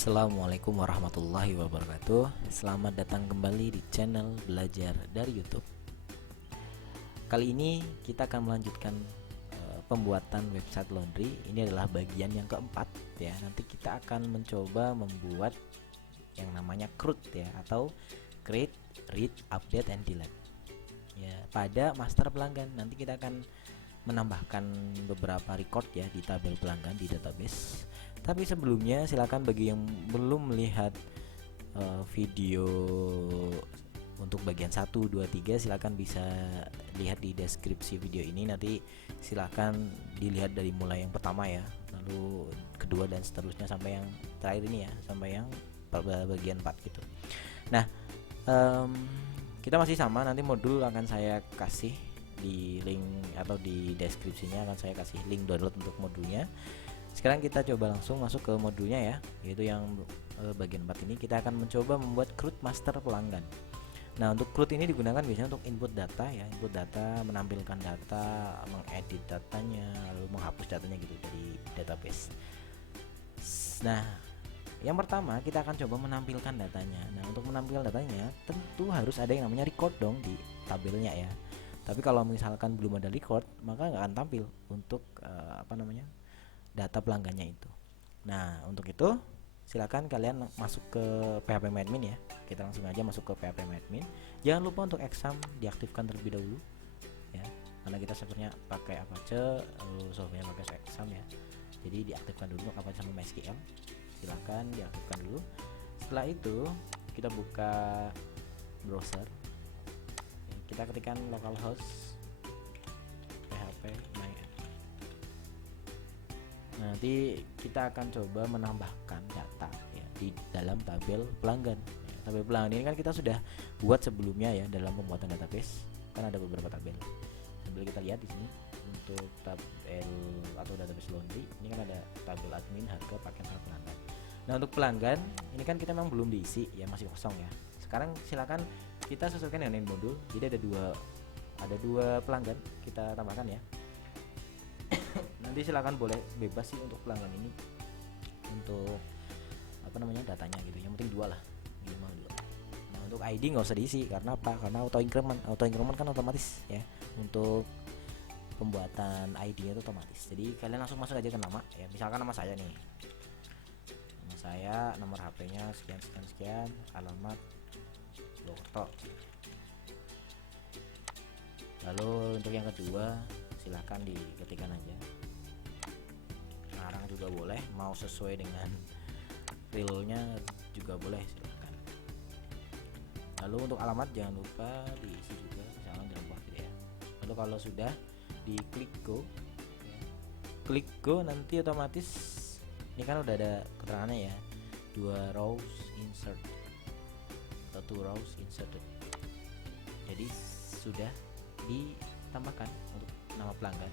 Assalamualaikum warahmatullahi wabarakatuh. Selamat datang kembali di channel Belajar dari YouTube. Kali ini kita akan melanjutkan pembuatan website laundry. Ini adalah bagian yang keempat ya. Nanti kita akan mencoba membuat yang namanya CRUD ya, atau create, read, update, and delete ya, pada master pelanggan. Nanti kita akan menambahkan beberapa record ya di tabel pelanggan di database. Tapi sebelumnya silakan bagi yang belum melihat video untuk bagian 1, 2, 3 silakan bisa lihat di deskripsi video ini. Nanti silakan dilihat dari mulai yang pertama ya, lalu kedua dan seterusnya sampai yang terakhir ini ya, sampai yang bagian 4 gitu. Nah, kita masih sama, nanti modul akan saya kasih di link atau di deskripsinya, akan saya kasih link download untuk modulnya. Sekarang kita coba langsung masuk ke modulnya ya, yaitu yang bagian 4 ini kita akan mencoba membuat CRUD master pelanggan. Nah, untuk CRUD ini digunakan biasanya untuk input data ya, input data, menampilkan data, mengedit datanya, lalu menghapus datanya gitu dari database. Nah, yang pertama kita akan coba menampilkan datanya. Nah, untuk menampilkan datanya tentu harus ada yang namanya record dong di tabelnya ya. Tapi kalau misalkan belum ada record, maka nggak akan tampil untuk data pelanggannya itu. Nah, untuk itu silakan kalian masuk ke phpMyAdmin ya. Kita langsung aja masuk ke phpMyAdmin. Jangan lupa untuk exam diaktifkan terlebih dahulu ya, karena kita servernya pakai Apache, lalu softwarenya pakai exam ya. Jadi diaktifkan dulu Apache sama MySQL. Silakan diaktifkan dulu. Setelah itu kita buka browser. Kita ketikkan localhost phpMyAdmin. Nanti kita akan coba menambahkan data ya di dalam tabel pelanggan ya. Tabel pelanggan ini kan kita sudah buat sebelumnya ya dalam pembuatan database. Kan ada beberapa tabel. Sambil kita lihat di sini untuk tabel atau database laundry, ini kan ada tabel admin, harga, pakaian, harga pelanggan. Nah, untuk pelanggan ini kan kita memang belum diisi ya, masih kosong ya. Sekarang silakan kita sesuaikan dengan modul. Jadi ada dua pelanggan kita tambahkan ya. Nanti silakan boleh bebas sih untuk pelanggan ini untuk datanya gitu. Yang penting 2 lah, minimal 2. Nah, untuk ID nggak usah diisi karena apa? Karena auto increment kan otomatis ya. Untuk pembuatan ID-nya itu otomatis. Jadi kalian langsung masuk aja ke nama ya. Misalkan nama saya nih. Nama saya, nomor HP-nya sekian, alamat Purwokerto. Lalu untuk yang kedua silahkan diketikkan aja. Ngarang juga boleh, mau sesuai dengan realnya juga boleh, silahkan. Lalu untuk alamat jangan lupa diisi juga, misalkan jangan lupa gitu ya. Lalu kalau sudah diklik go ya. Klik go nanti otomatis ini kan udah ada keterangannya ya, 2 rows insert atau 2 rows inserted. Jadi sudah ditambahkan untuk nama pelanggan,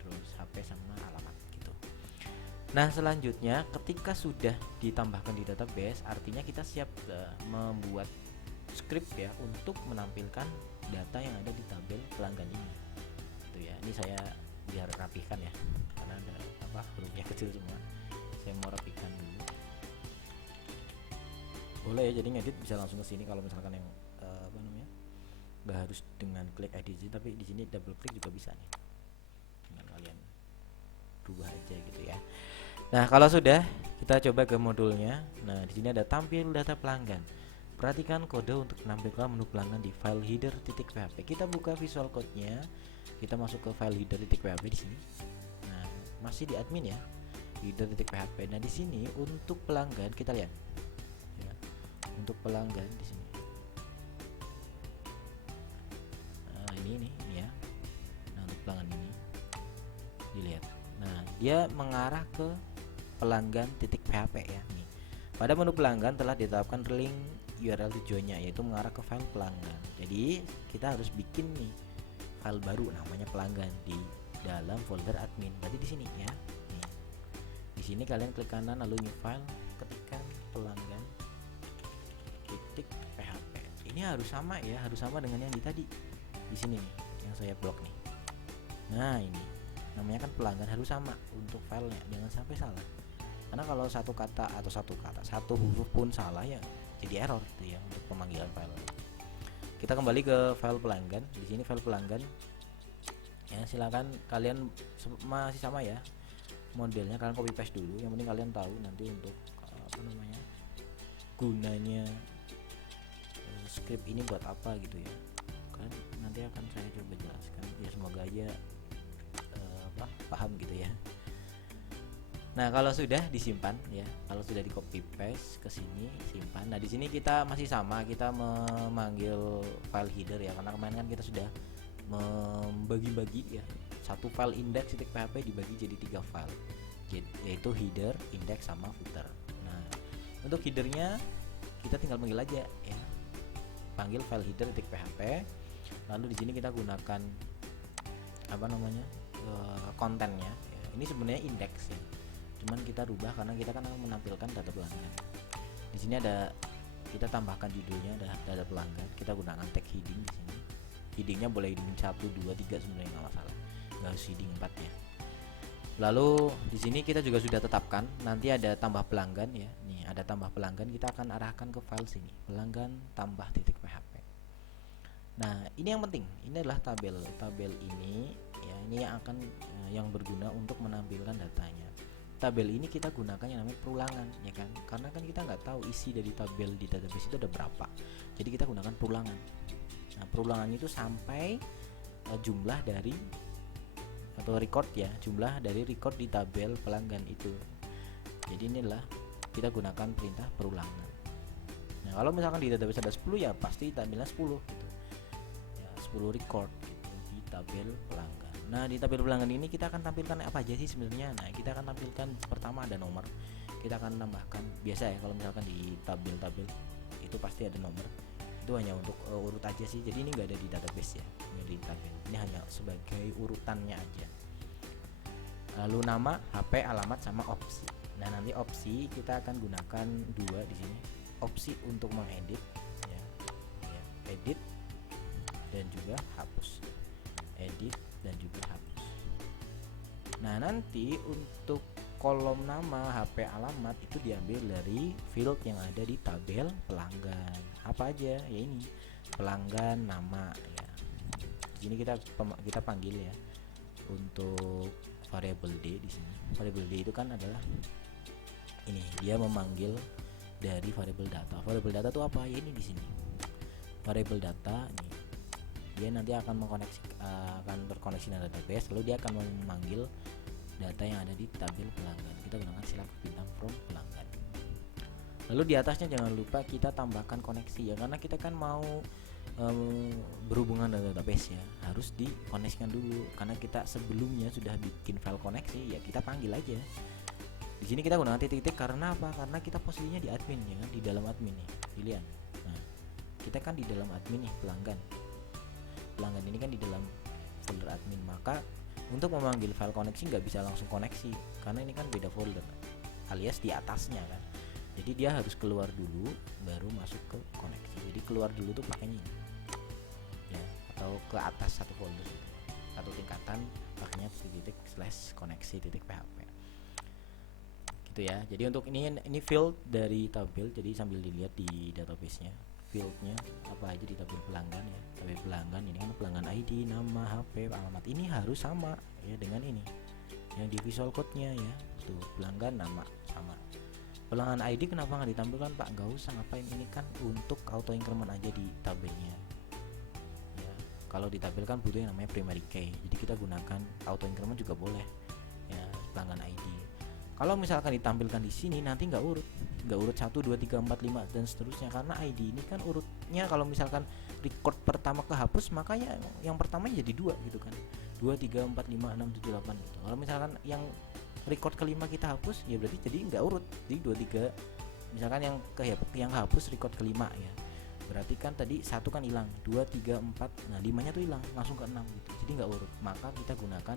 terus HP sama alamat gitu. Nah, selanjutnya ketika sudah ditambahkan di database, artinya kita siap membuat script ya untuk menampilkan data yang ada di tabel pelanggan ini. Gitu ya. Ini saya biar rapihkan ya, karena ada hurufnya kecil semua. Saya mau rapihkan dulu. Boleh ya, jadi ngedit bisa langsung ke sini kalau misalkan yang nggak harus dengan klik edit, tapi di sini double klik juga bisa nih, tinggal kalian rubah aja gitu ya. Nah, kalau sudah kita coba ke modulnya. Nah, di sini ada tampil data pelanggan. Perhatikan kode untuk menampilkan menu pelanggan di file header.php. Kita buka Visual Code-nya, kita masuk ke file header.php di sini. Nah, masih di admin ya, header.php. Nah, di sini untuk pelanggan kita lihat ya, untuk pelanggan di sini. Ini ya. Nah, untuk pelanggan ini dilihat. Nah, dia mengarah ke pelanggan.php ya nih. Pada menu pelanggan telah ditetapkan link URL tujuannya, yaitu mengarah ke file pelanggan. Jadi kita harus bikin nih file baru namanya pelanggan di dalam folder admin. Berarti di sini ya. Nih. Di sini kalian klik kanan lalu new file, ketikkan pelanggan.php. Ini harus sama ya, harus sama dengan yang di tadi. Di sini nih yang saya blok nih. Nah, ini namanya kan pelanggan, harus sama untuk filenya, jangan sampai salah. Karena kalau satu huruf pun salah ya jadi error gitu ya untuk pemanggilan file. Kita kembali ke file pelanggan. Di sini file pelanggan ya, silakan kalian masih sama ya modelnya, kalian copy paste dulu. Yang penting kalian tahu nanti untuk gunanya script ini buat apa gitu ya, kan nanti akan saya coba jelaskan ya, semoga aja paham gitu ya. Nah, kalau sudah disimpan ya, kalau sudah di copy paste ke sini, simpan. Nah, di sini kita masih sama, kita memanggil file header ya, karena kemarin kan kita sudah membagi-bagi ya, satu file index.php dibagi jadi 3 file, yaitu header, index, sama footer. Nah, untuk headernya kita tinggal panggil aja ya, panggil file header.php. Lalu di sini kita gunakan kontennya ya. Ini sebenarnya index ya, cuman kita rubah karena kita kan akan menampilkan data pelanggan. Di sini ada, kita tambahkan judulnya ada data pelanggan, kita gunakan tag heading di sini. Headingnya boleh heading 1, 2, 3 sebenarnya nggak masalah, nggak harus heading 4 ya. Lalu di sini kita juga sudah tetapkan nanti ada tambah pelanggan ya. Nih ada tambah pelanggan, kita akan arahkan ke file sini, pelanggan tambah .php. Nah, ini yang penting, ini adalah tabel ini ya, ini yang akan yang berguna untuk menampilkan datanya. Tabel ini kita gunakan yang namanya perulangan ya kan, karena kan kita nggak tahu isi dari tabel di database itu ada berapa, jadi kita gunakan perulangan. Nah, perulangan itu sampai jumlah dari atau record ya, jumlah dari record di tabel pelanggan itu. Jadi inilah kita gunakan perintah perulangan. Nah, kalau misalkan di database ada 10 ya pasti tabelnya 10 gitu ya, 10 record gitu di tabel pelanggan. Nah, di tabel pelanggan ini kita akan tampilkan apa aja sih sebenarnya. Nah, kita akan tampilkan pertama ada nomor, kita akan tambahkan, biasa ya kalau misalkan di tabel-tabel itu pasti ada nomor, itu hanya untuk urut aja sih, jadi ini enggak ada di database ya, nggak di tabel, ini hanya sebagai urutannya aja. Lalu nama, HP, alamat, sama opsi. Nah, nanti opsi kita akan gunakan 2 di sini, opsi untuk mengedit ya, edit dan juga hapus, edit dan juga hapus. Nah, nanti untuk kolom nama, HP, alamat itu diambil dari field yang ada di tabel pelanggan. Apa aja? Ya ini, pelanggan, nama ya. Di sini kita panggil ya untuk variable D di sini. Variable D itu kan adalah ini, dia memanggil dari variable data. Variable data itu apa? Ya ini di sini. Variable data nih, dia nanti akan berkoneksi dengan database, lalu dia akan memanggil data yang ada di tabel pelanggan. Kita gunakan select bintang from pelanggan. Lalu di atasnya jangan lupa kita tambahkan koneksi ya, karena kita kan mau berhubungan dengan database ya, harus dikoneksikan dulu. Karena kita sebelumnya sudah bikin file koneksi ya, kita panggil aja. Di sini kita gunakan titik-titik karena apa? Karena kita posisinya di admin ya, di dalam admin nih. Dilihat. Nah, kita kan di dalam admin nih, pelanggan ini kan di dalam folder admin, maka untuk memanggil file koneksi nggak bisa langsung koneksi karena ini kan beda folder alias di atasnya kan, jadi dia harus keluar dulu baru masuk ke koneksi. Jadi keluar dulu tuh pakainya ini ya, atau ke atas satu folder gitu, satu tingkatan pakainya titik/koneksi.php gitu ya. Jadi untuk ini field dari tabel, jadi sambil dilihat di database-nya fieldnya apa aja di tabel pelanggan ya. Tabel pelanggan ini kan pelanggan ID, nama, HP, alamat, ini harus sama ya dengan ini yang di visual code-nya ya. Tuh, pelanggan, nama sama. Pelanggan ID kenapa nggak ditampilkan Pak? Nggak usah, ngapain, ini kan untuk auto increment aja di tabelnya ya. Kalau ditampilkan butuh yang namanya primary key, jadi kita gunakan auto increment juga boleh ya, pelanggan ID. Kalau misalkan ditampilkan di sini nanti nggak urut 1, 2, 3, 4, 5 dan seterusnya, karena ID ini kan urutnya kalau misalkan record pertama kehapus maka yang pertama jadi 2 gitu kan, 2, 3, 4, 5, 6, 7, 8 gitu. Kalau misalkan yang record kelima kita hapus ya berarti jadi nggak urut, jadi 2, 3, misalkan yang hapus record kelima ya, berarti kan tadi 1 kan hilang, 2, 3, 4, nah 5 nya tuh hilang langsung ke 6 gitu, jadi nggak urut. Maka kita gunakan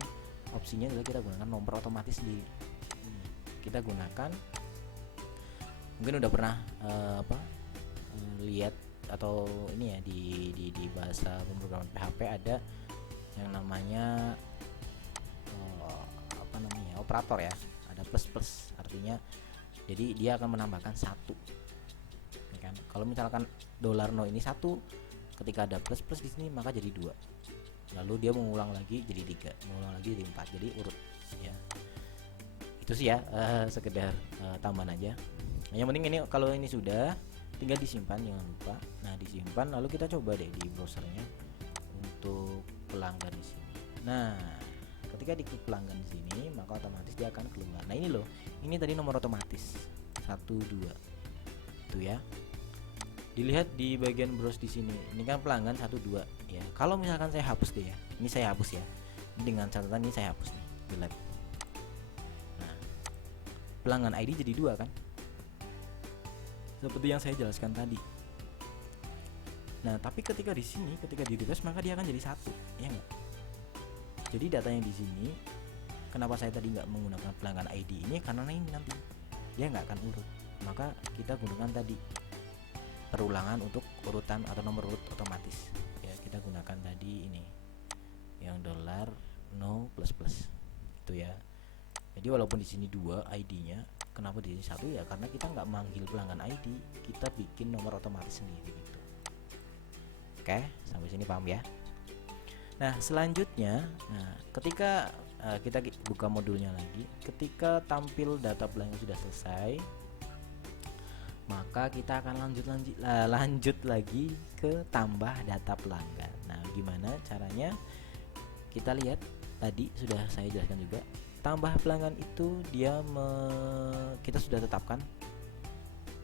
opsinya adalah kita gunakan nomor otomatis kita gunakan, mungkin udah pernah lihat atau ini ya di bahasa pemrograman PHP ada yang namanya operator ya, ada plus, artinya Jadi dia akan menambahkan satu, ya kan? Kalau misalkan $no ini satu, ketika ada plus plus di sini maka jadi 2. Lalu dia mengulang lagi jadi 3, mengulang lagi jadi 4. Jadi urut ya. Itu sih ya, sekedar tambahan aja. Nah, yang penting ini kalau ini sudah tinggal disimpan, jangan lupa. Nah, disimpan lalu kita coba deh di browsernya untuk pelanggan di sini. Nah, ketika diklik pelanggan di sini maka otomatis dia akan keluar. Nah, ini loh. Ini tadi nomor otomatis 1 2. Itu ya. Dilihat di bagian browse di sini. Ini kan pelanggan 1 2 ya. Kalau misalkan saya hapus deh ya. Ini saya hapus ya. Dengan catatan ini saya hapus nih. Delete. Nah, pelanggan ID jadi 2 kan? Seperti yang saya jelaskan tadi. Nah, tapi ketika di sini, ketika di refresh maka dia akan jadi 1, ya enggak? Jadi datanya di sini, kenapa saya tadi nggak menggunakan pelanggan ID ini, karena ini nanti dia nggak akan urut. Maka kita gunakan tadi perulangan untuk urutan atau nomor urut otomatis. Ya, kita gunakan tadi ini yang $no plus plus itu ya. Jadi walaupun di sini 2 ID-nya, kenapa di sini 1 ya? Karena kita nggak manggil pelanggan ID, kita bikin nomor otomatis sendiri gitu. Oke, sampai sini paham ya? Nah, selanjutnya, ketika kita buka modulnya lagi, ketika tampil data pelanggan sudah selesai, maka kita akan lanjut lagi ke tambah data pelanggan. Nah, gimana caranya? Kita lihat tadi sudah saya jelaskan juga. Tambah pelanggan itu kita sudah tetapkan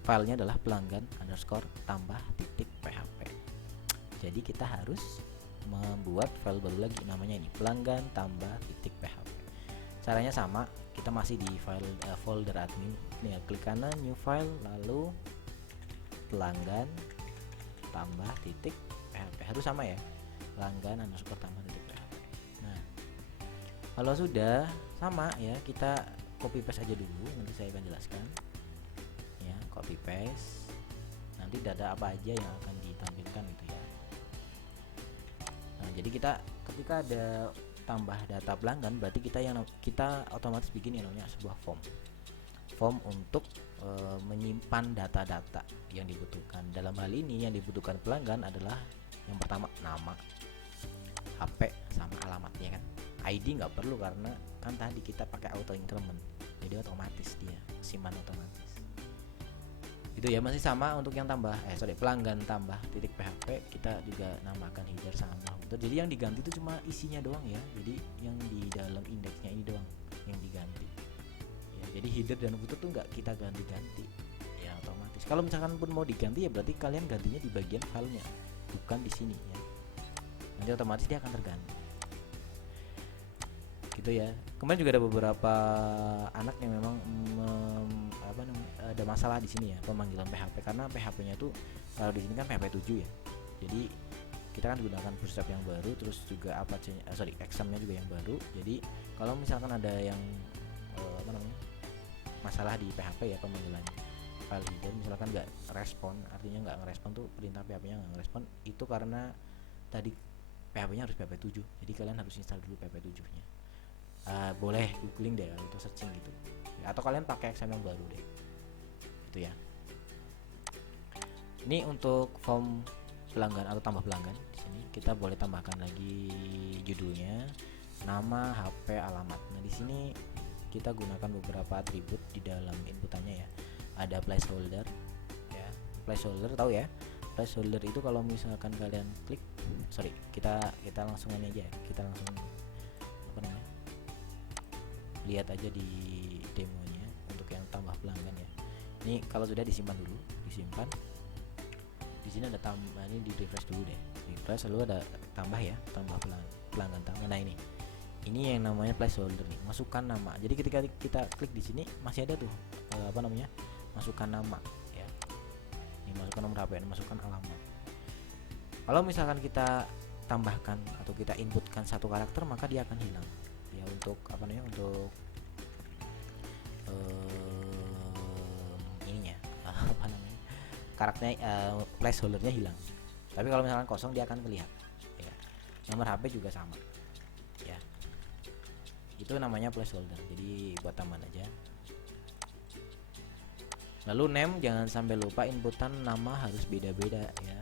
filenya adalah pelanggan underscore tambah titik php. Jadi kita harus membuat file baru lagi, namanya ini pelanggan tambah titik php. Caranya sama, kita masih di file folder admin. Nih, klik kanan new file, lalu pelanggan tambah titik php, harus sama ya, pelanggan underscore tambah titik php. Nah, kalau sudah sama ya, kita copy paste aja dulu, nanti saya akan jelaskan ya. Copy paste, nanti data apa aja yang akan ditampilkan gitu ya. Nah, jadi kita ketika ada tambah data pelanggan, berarti kita otomatis bikin yang namanya sebuah form untuk menyimpan data-data yang dibutuhkan. Dalam hal ini yang dibutuhkan pelanggan adalah yang pertama nama, HP, sama alamatnya kan. ID nggak perlu karena kan tadi kita pakai auto increment, jadi otomatis dia simpan otomatis. Itu ya, masih sama untuk yang pelanggan tambah titik php, kita juga namakan header sama footer. Jadi yang diganti itu cuma isinya doang ya, jadi yang di dalam indeksnya ini doang yang diganti ya. Jadi header dan footer tuh nggak kita ganti-ganti ya, otomatis. Kalau misalkan pun mau diganti ya berarti kalian gantinya di bagian filenya, bukan di sini ya. Nanti otomatis dia akan terganti gitu ya. Kemudian juga ada beberapa anak yang memang ada masalah di sini ya, pemanggilan PHP, karena PHP-nya tuh kalau di sini kan PHP 7 ya. Jadi kita kan gunakan bootstrap yang baru, terus juga examnya juga yang baru. Jadi kalau misalkan ada yang masalah di PHP ya, pemanggilan file header misalkan nggak respon, artinya nggak ngerespon tuh, perintah PHP-nya nggak ngerespon, itu karena tadi PHP-nya harus PHP 7. Jadi kalian harus install dulu PHP 7-nya. Boleh googling deh atau searching gitu ya, atau kalian pakai exam yang baru deh itu ya. Ini untuk form pelanggan atau tambah pelanggan. Di sini kita boleh tambahkan lagi judulnya, nama, HP, alamat. Nah, di sini kita gunakan beberapa atribut di dalam inputannya ya. Ada placeholder ya. Placeholder tahu ya, placeholder itu kalau misalkan kalian klik, kita langsung ini aja, kita langsung lihat aja di demonya untuk yang tambah pelanggan ya. Ini kalau sudah disimpan dulu, disimpan. Di sini ada tambah, ini di refresh dulu deh. Refresh lalu ada tambah ya, tambah pelanggan tambah. Nah, ini yang namanya placeholder nih, masukkan nama. Jadi ketika kita klik di sini masih ada tuh masukkan nama ya. Ini masukkan nomor HP, masukkan alamat. Kalau misalkan kita tambahkan atau kita inputkan satu karakter maka dia akan hilang ya, untuk untuk ininya karakternya, placeholdernya hilang. Tapi kalau misalkan kosong dia akan kelihatan ya. Nomor HP juga sama ya, itu namanya placeholder. Jadi buat tambahan aja. Lalu name jangan sampai lupa inputan nama harus beda-beda ya.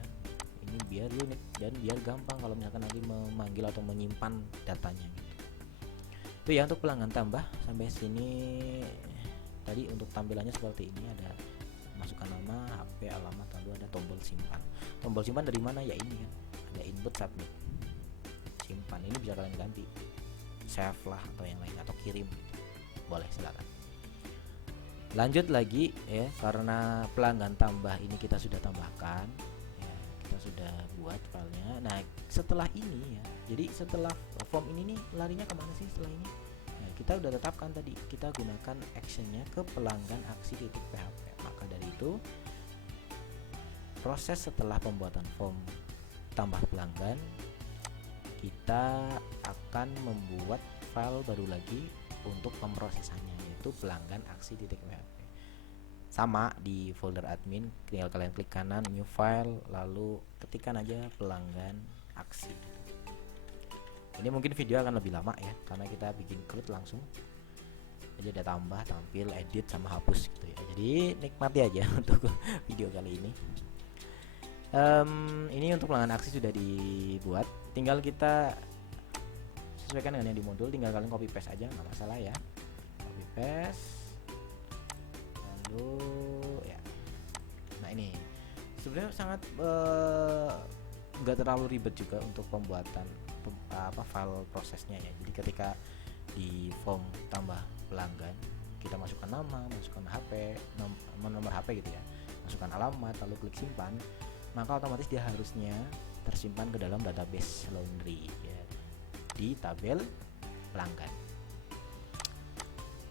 Ini biar unik dan biar gampang kalau misalkan nanti memanggil atau menyimpan datanya gitu. Itu ya untuk pelanggan tambah. Sampai sini tadi untuk tampilannya seperti ini, ada masukkan nama, HP, alamat, lalu ada tombol simpan. Tombol simpan dari mana ya, ini kan ada input, submit, simpan. Ini bisa kalian ganti, save lah atau yang lain, atau kirim, boleh, silakan. Lanjut lagi ya, karena pelanggan tambah ini kita sudah tambahkan ya, kita sudah buat filenya. Nah setelah ini ya, jadi setelah form ini nih larinya kemana sih setelah ini? Nah, kita udah tetapkan tadi, kita gunakan actionnya ke pelanggan aksi.php. Maka dari itu proses setelah pembuatan form tambah pelanggan, kita akan membuat file baru lagi untuk pemrosesannya, yaitu pelanggan aksi.php. Sama di folder admin, tinggal kalian klik kanan new file, lalu ketikkan aja pelanggan aksi. Ini mungkin video akan lebih lama ya, karena kita bikin create langsung aja, ada tambah, tampil, edit, sama hapus gitu ya. Jadi nikmati aja untuk video kali ini. Ini untuk pelanggan aksi sudah dibuat, tinggal kita sesuaikan dengan yang di modul. Tinggal kalian copy paste aja, nggak masalah ya, copy paste, lalu ya. Nah ini sebenarnya sangat nggak terlalu ribet juga untuk pembuatan file prosesnya ya. Jadi ketika di form tambah pelanggan, kita masukkan nama, masukkan HP, nomor HP gitu ya, masukkan alamat, lalu klik simpan, maka otomatis dia harusnya tersimpan ke dalam database laundry ya, di tabel pelanggan.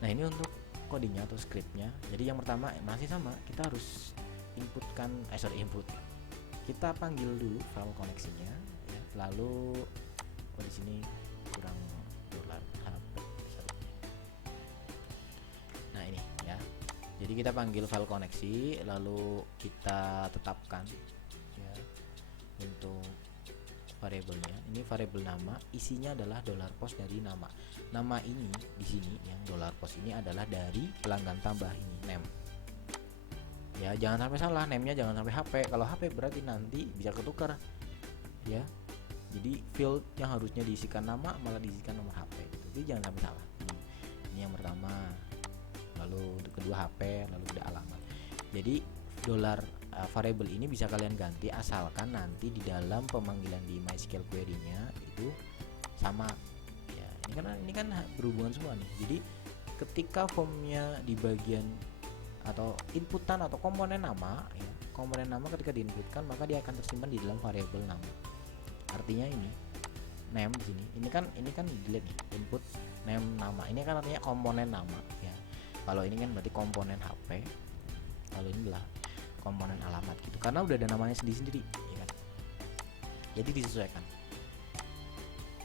Nah ini untuk codingnya atau scriptnya. Jadi yang pertama masih sama, kita harus inputkan kita panggil dulu file koneksinya ya, lalu di sini kurang $HP. Nah ini ya, jadi kita panggil file koneksi, lalu kita tetapkan ya untuk variabelnya. Ini variabel nama, isinya adalah $post dari nama. Nama ini di sini yang $post ini adalah dari pelanggan tambah ini, name. Ya jangan sampai salah, name-nya jangan sampai HP. Kalau HP berarti nanti bisa ketukar ya. Jadi field yang harusnya diisikan nama malah diisikan nomor HP gitu. Jadi jangan sampai salah. Ini yang pertama. Lalu untuk kedua HP, lalu ada alamat. Jadi variable ini bisa kalian ganti asalkan nanti di dalam pemanggilan di MySQL query-nya itu sama ya. Ini kan berhubungan semua nih. Jadi ketika formnya di bagian atau inputan atau komponen nama ya, komponen nama ketika diinputkan maka dia akan tersimpan di dalam variabel nama. Artinya ini name di sini, ini kan delete nih, input name nama, ini kan artinya komponen nama ya. Kalau ini kan berarti komponen HP, kalau ini adalah komponen alamat gitu, karena udah ada namanya sendiri ya kan. Jadi disesuaikan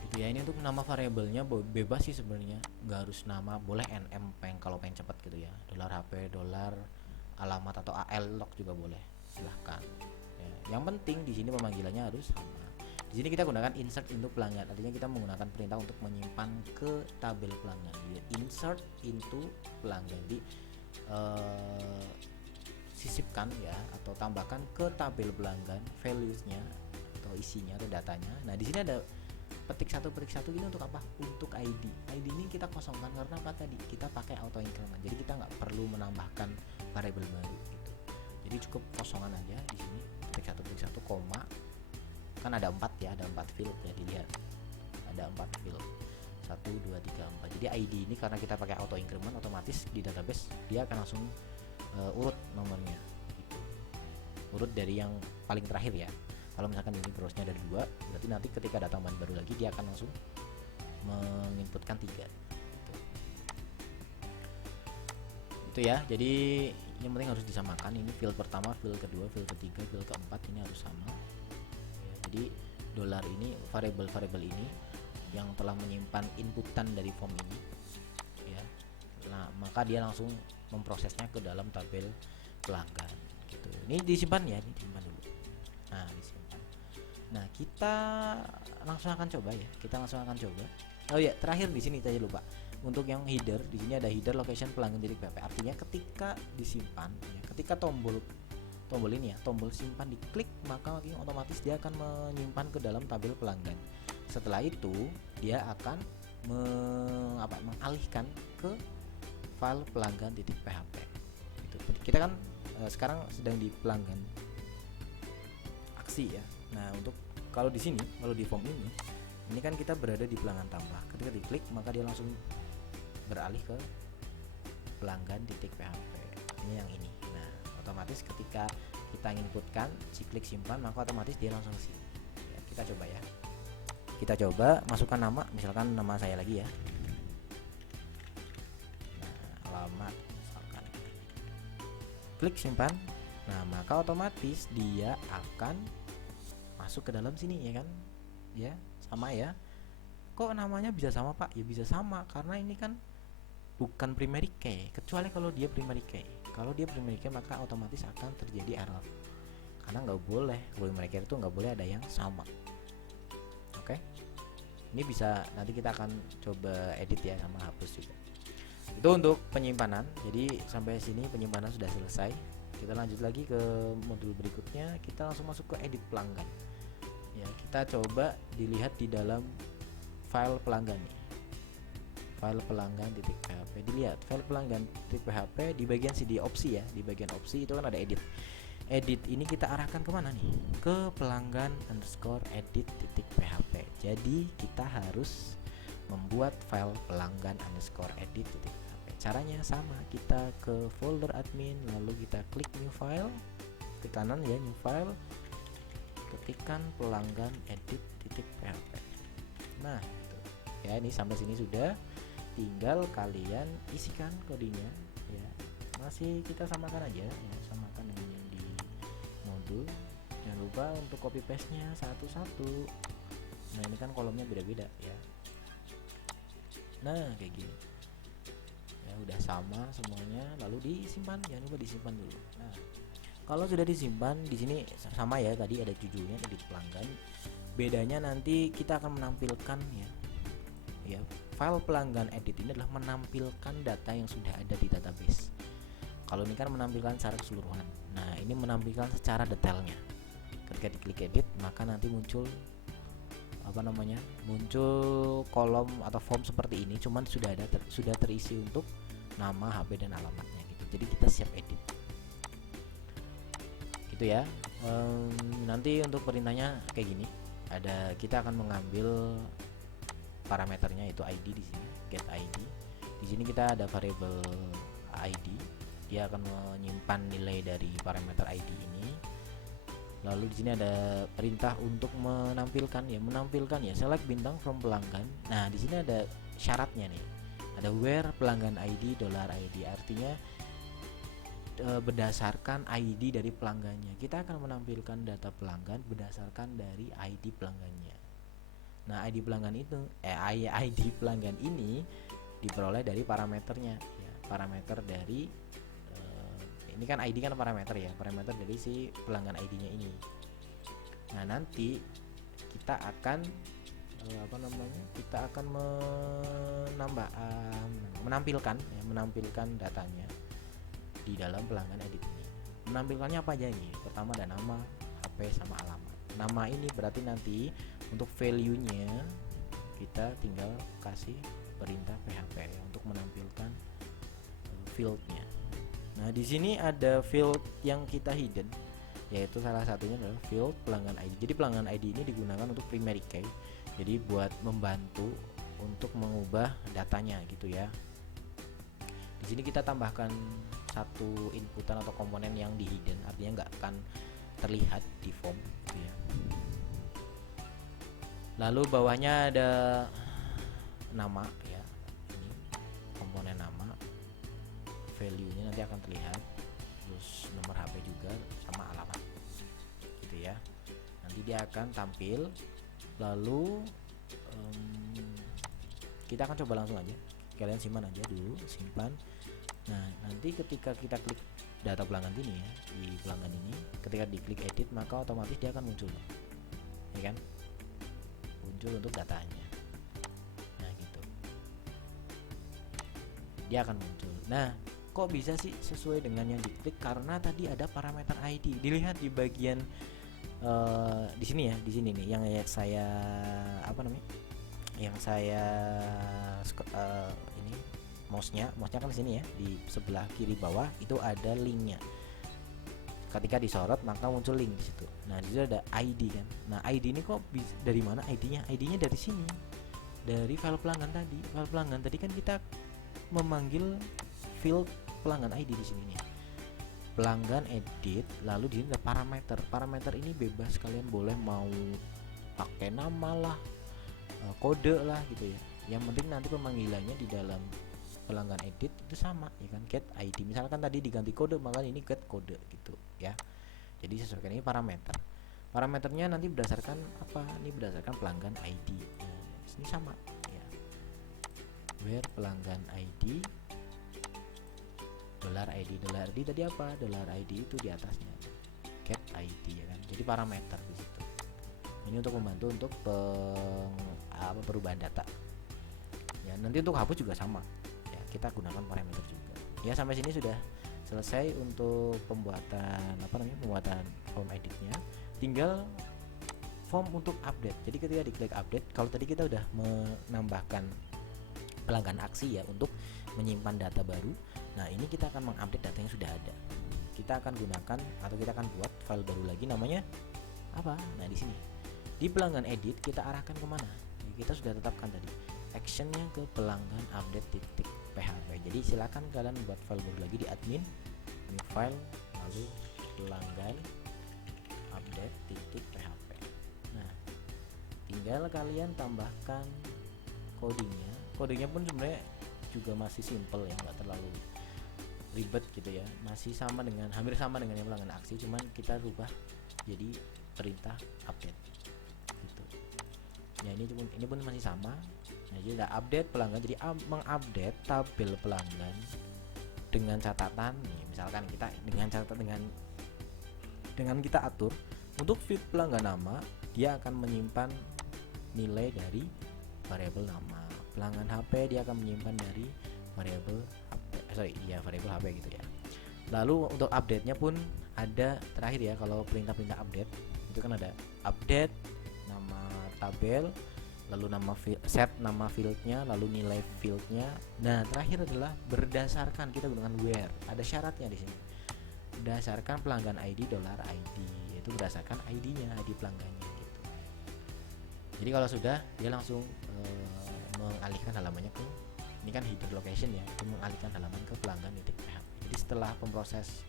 gitu ya. Ini untuk nama variabelnya bebas sih sebenarnya, nggak harus nama, boleh nm kalau pengen cepat gitu ya, $HP, alamat atau al log juga boleh, silahkan ya. Yang penting di sini pemanggilannya harus sama. Di sini kita gunakan insert into pelanggan, artinya kita menggunakan perintah untuk menyimpan ke tabel pelanggan. Jadi insert into pelanggan, jadi sisipkan ya atau tambahkan ke tabel pelanggan values-nya atau isinya atau datanya. Nah di sini ada petik satu ini untuk apa? Untuk ID. ID ini kita kosongkan karena apa tadi? Kita pakai auto increment. Jadi kita nggak perlu menambahkan variabel baru gitu. Jadi cukup kosongan aja di sini. Petik satu koma. Kan ada 4 ya, ada 4 field ya, dilihat. Ada 4 field. 1 2 3 4. Jadi ID ini karena kita pakai auto increment, otomatis di database dia akan langsung urut nomornya gitu. Urut dari yang paling terakhir ya. Kalau misalkan ini browse-nya ada 2, berarti nanti ketika ada tambahan baru lagi dia akan langsung menginputkan 3 gitu. Itu ya. Jadi yang penting harus disamakan, ini field pertama, field kedua, field ketiga, field keempat ini harus sama ya. Jadi dolar ini, variabel ini yang telah menyimpan inputan dari form ini ya. Nah maka dia langsung memprosesnya ke dalam tabel pelanggan gitu. Ini disimpan ya, ini disimpan dulu. Nah disimpan. Nah kita langsung akan coba ya, Oh ya, terakhir di sini tadi lupa. Untuk yang header, di sini ada header location pelanggan.php. Artinya ketika disimpan ya, ketika tombol ini ya, tombol simpan diklik, maka otomatis dia akan menyimpan ke dalam tabel pelanggan. Setelah itu dia akan mengalihkan ke file pelanggan .php. Gitu. Kita kan sekarang sedang di pelanggan aksi ya. Nah, untuk kalau di sini, kalau di form ini kan kita berada di pelanggan tambah. Ketika diklik maka dia langsung beralih ke pelanggan .php. Ini yang ini. Nah, otomatis ketika kita inputkan si klik simpan, maka otomatis dia langsung sih. Ya, kita coba ya. Kita coba masukkan nama, misalkan nama saya lagi ya. Nah, alamat misalkan. Klik simpan. Nah, maka otomatis dia akan masuk ke dalam sini ya kan. Ya, sama ya. Kok namanya bisa sama, Pak? Ya bisa sama karena ini kan bukan primary key, kecuali kalau dia primary key. Kalau dia primary key maka otomatis akan terjadi error, karena nggak boleh primary key itu nggak boleh ada yang sama. Oke, ini bisa nanti kita akan coba edit ya sama hapus juga. Itu untuk penyimpanan. Jadi sampai sini penyimpanan sudah selesai. Kita lanjut lagi ke modul berikutnya. Kita langsung masuk ke edit pelanggan. Ya, kita coba dilihat di dalam file pelanggan nih. File pelanggan .php, dilihat file pelanggan .php di bagian CD opsi ya, di bagian opsi itu kan ada edit. Edit ini kita arahkan kemana nih? Ke pelanggan _edit.php. Jadi kita harus membuat file pelanggan _edit.php. Caranya sama, kita ke folder admin, lalu kita klik new file, ke kanan ya, new file, ketikkan pelanggan edit.php. Nah, gitu. Ya, ini sampai sini sudah. Tinggal kalian isikan kodenya ya. Masih kita samakan aja ya, samakan dengan yang di modul. Jangan lupa untuk copy paste nya satu-satu. Nah, ini kan kolomnya beda-beda ya. Nah, kayak gini ya, udah sama semuanya, lalu disimpan. Jangan lupa disimpan dulu. Nah, kalau sudah disimpan, di sini sama ya, tadi ada judulnya edit pelanggan. Bedanya nanti kita akan menampilkan ya, file pelanggan edit ini adalah menampilkan data yang sudah ada di database. Kalau ini kan menampilkan secara keseluruhan. Nah, ini menampilkan secara detailnya. Ketika diklik edit, maka nanti muncul muncul kolom atau form seperti ini, cuman sudah terisi untuk nama, HP dan alamatnya gitu. Jadi kita siap edit. Gitu ya. Nanti untuk perintahnya kayak gini. Kita akan mengambil parameternya, yaitu ID di sini, get ID. Di sini kita ada variabel ID, dia akan menyimpan nilai dari parameter ID ini. Lalu di sini ada perintah untuk menampilkan ya, select bintang from pelanggan. Nah, di sini ada syaratnya nih, ada where pelanggan ID $ID, artinya berdasarkan ID dari pelanggannya. Kita akan menampilkan data pelanggan berdasarkan dari ID pelanggannya. Nah, ID pelanggan ini diperoleh dari parameternya ya, parameter dari ini kan ID kan parameter ya, parameter dari si pelanggan ID-nya ini. Nah, nanti kita akan menampilkan datanya di dalam pelanggan edit ini. Menampilkannya apa aja ini? Pertama ada nama, HP sama alamat. Nama ini berarti nanti untuk value-nya kita tinggal kasih perintah PHP ya, untuk menampilkan field-nya. Nah, di sini ada field yang kita hidden, yaitu salah satunya adalah field pelanggan ID. Jadi pelanggan ID ini digunakan untuk primary key. Jadi buat membantu untuk mengubah datanya gitu ya. Di sini kita tambahkan satu inputan atau komponen yang di hidden, artinya nggak akan terlihat di form gitu ya. Lalu bawahnya ada nama ya, ini komponen nama, value-nya nanti akan terlihat, terus nomor HP juga sama alamat gitu ya. Nanti dia akan tampil. Lalu kita akan coba langsung aja, kalian simpan aja dulu, simpan. Nah, nanti ketika kita klik data pelanggan ini ya, di pelanggan ini, ketika diklik edit maka otomatis dia akan muncul ya kan, muncul untuk datanya. Nah, gitu, dia akan muncul. Nah, kok bisa sih sesuai dengan yang diklik? Karena tadi ada parameter ID. Dilihat di bagian di sini ya, di sini nih yang saya apa namanya? Yang saya ini mouse-nya kan di sini ya, di sebelah kiri bawah itu ada linknya. Ketika disorot maka muncul link di situ. Nah, di situ ada ID kan. Nah, ID ini kok dari mana ID-nya? ID-nya dari sini. Dari file pelanggan tadi. File pelanggan tadi kan kita memanggil field pelanggan ID di sini nih. Pelanggan edit, lalu di sini ada parameter. Parameter ini bebas, kalian boleh mau pakai nama lah, kode lah gitu ya. Yang penting nanti pemanggilannya di dalam pelanggan edit itu sama ya kan, get ID. Misalkan tadi diganti kode, maka ini get kode gitu ya. Jadi sesuaikan ini parameter. Parameternya nanti berdasarkan apa? Ini berdasarkan pelanggan ID. Nah, ini sama ya. Where pelanggan ID $ID tadi apa? $ID itu di atasnya. Get ID ya kan. Jadi parameter di situ. Ini untuk membantu untuk perubahan data. Ya, nanti untuk hapus juga sama. Kita gunakan parameter juga. Ya, sampai sini sudah selesai untuk pembuatan pembuatan form editnya. Tinggal form untuk update. Jadi ketika diklik update, kalau tadi kita udah menambahkan pelanggan aksi ya untuk menyimpan data baru. Nah, ini kita akan mengupdate data yang sudah ada. Kita akan gunakan atau kita akan buat file baru lagi, namanya apa? Nah, di sini. Di pelanggan edit kita arahkan kemana? Kita sudah tetapkan tadi. Actionnya ke pelanggan update.php. Jadi silakan kalian buat file baru lagi di admin, new file, lalu pelanggan update.php. Nah, tinggal kalian tambahkan codingnya. Codingnya pun sebenarnya juga masih simple ya, nggak terlalu ribet gitu ya. Masih hampir sama dengan yang pelanggan aksi, cuman kita rubah jadi perintah update gitu. Ya, ini pun masih sama. Nah, jadi ada update pelanggan, jadi mengupdate tabel pelanggan dengan catatan nih, misalkan kita dengan kita atur untuk field pelanggan nama, dia akan menyimpan nilai dari variabel nama. Pelanggan HP dia akan menyimpan dari variabel variabel HP gitu ya. Lalu untuk update-nya pun ada terakhir ya, kalau perintah-perintah update itu kan ada update nama tabel, lalu set nama fieldnya, lalu nilai fieldnya. Nah, terakhir adalah berdasarkan, kita gunakan where. Ada syaratnya di sini. Berdasarkan pelanggan ID $ID, yaitu berdasarkan ID-nya, ID pelanggannya gitu. Jadi kalau sudah, dia langsung mengalihkan halamannya ke, ini kan header location ya, mengalihkan halaman ke pelanggan.php. Jadi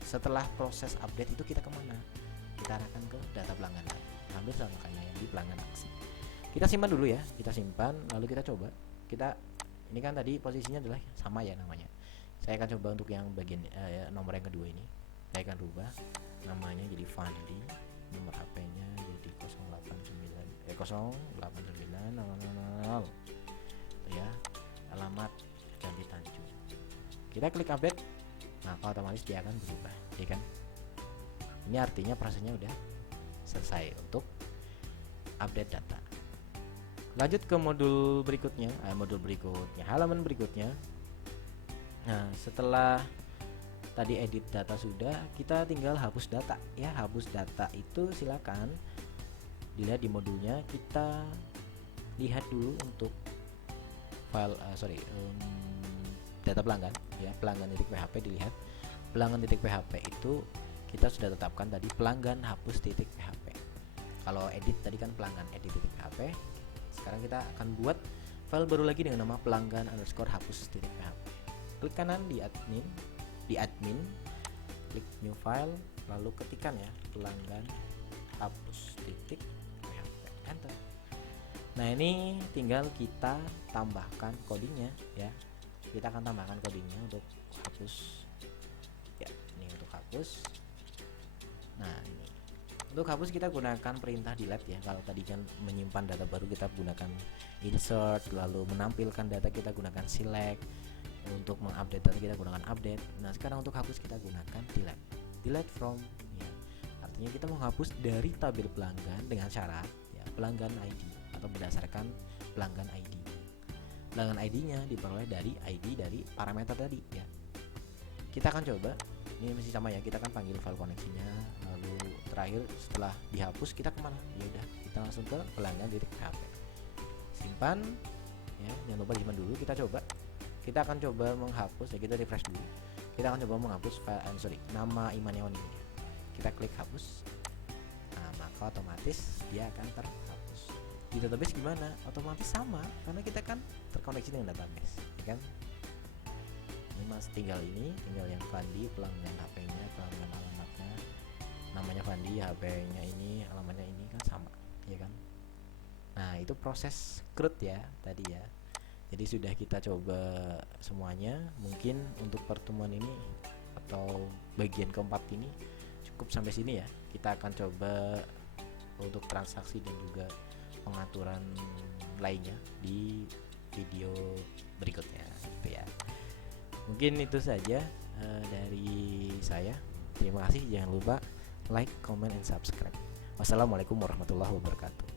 setelah proses update itu kita kemana? Kita arahkan ke data pelanggan lagi, hampir sama kayak yang di pelanggan aksi. Kita simpan dulu ya, kita simpan, lalu kita coba. Ini kan tadi posisinya adalah sama ya namanya. Saya akan coba untuk yang bagian nomor yang kedua ini. Saya akan rubah namanya jadi Fandi, nomor HP-nya jadi 089 ya, alamat Candi Tanjung. Kita klik update, maka otomatis dia akan berubah, ya kan? Ini artinya prosesnya udah selesai untuk update data. Lanjut ke modul berikutnya, halaman berikutnya. Nah, setelah tadi edit data sudah, kita tinggal hapus data ya. Hapus data itu silakan dilihat di modulnya. Kita lihat dulu untuk file data pelanggan ya, pelanggan.php. Dilihat pelanggan.php itu kita sudah tetapkan tadi pelanggan hapus.php. Kalau edit tadi kan pelanggan edit.php. Sekarang kita akan buat file baru lagi dengan nama pelanggan_hapus.php. Klik kanan di admin, klik new file, lalu ketikkan ya pelanggan hapus.php, enter. Nah, ini tinggal kita tambahkan codingnya ya. Kita akan tambahkan codingnya untuk hapus ya, ini untuk hapus. Nah, ini untuk hapus kita gunakan perintah delete ya. Kalau tadi kan menyimpan data baru kita gunakan insert, lalu menampilkan data kita gunakan select, untuk mengupdate data kita gunakan update. Nah, sekarang untuk hapus kita gunakan delete from ya. Artinya kita menghapus dari tabel pelanggan dengan syarat ya pelanggan ID atau berdasarkan pelanggan ID. Pelanggan ID-nya diperoleh dari ID dari parameter tadi ya. kita akan coba. Ini masih sama ya, kita akan panggil file koneksinya, lalu terakhir setelah dihapus kita kemana? Ya udah, kita langsung ke pelanggan titik PHP, simpan ya, jangan lupa disimpan dulu. Kita coba, kita akan coba menghapus ya, kita refresh dulu. Kita akan coba menghapus file, nama Imaniawan ini ya. Kita klik hapus, nah maka otomatis dia akan terhapus. Di database gimana? Otomatis sama, karena kita kan terkoneksi dengan database ya kan. Ini mas tinggal yang Fandi, pelanggan HP-nya, pelanggan alamatnya, namanya Fandi, HP-nya ini, alamatnya ini kan sama ya kan. Nah itu proses CRUD ya tadi ya. Jadi sudah kita coba semuanya. Mungkin untuk pertemuan ini atau bagian keempat ini cukup sampai sini ya. Kita akan coba untuk transaksi dan juga pengaturan lainnya di video berikutnya gitu ya. Mungkin itu saja dari saya. Terima kasih, jangan lupa like, comment, and subscribe. Wassalamualaikum warahmatullahi wabarakatuh.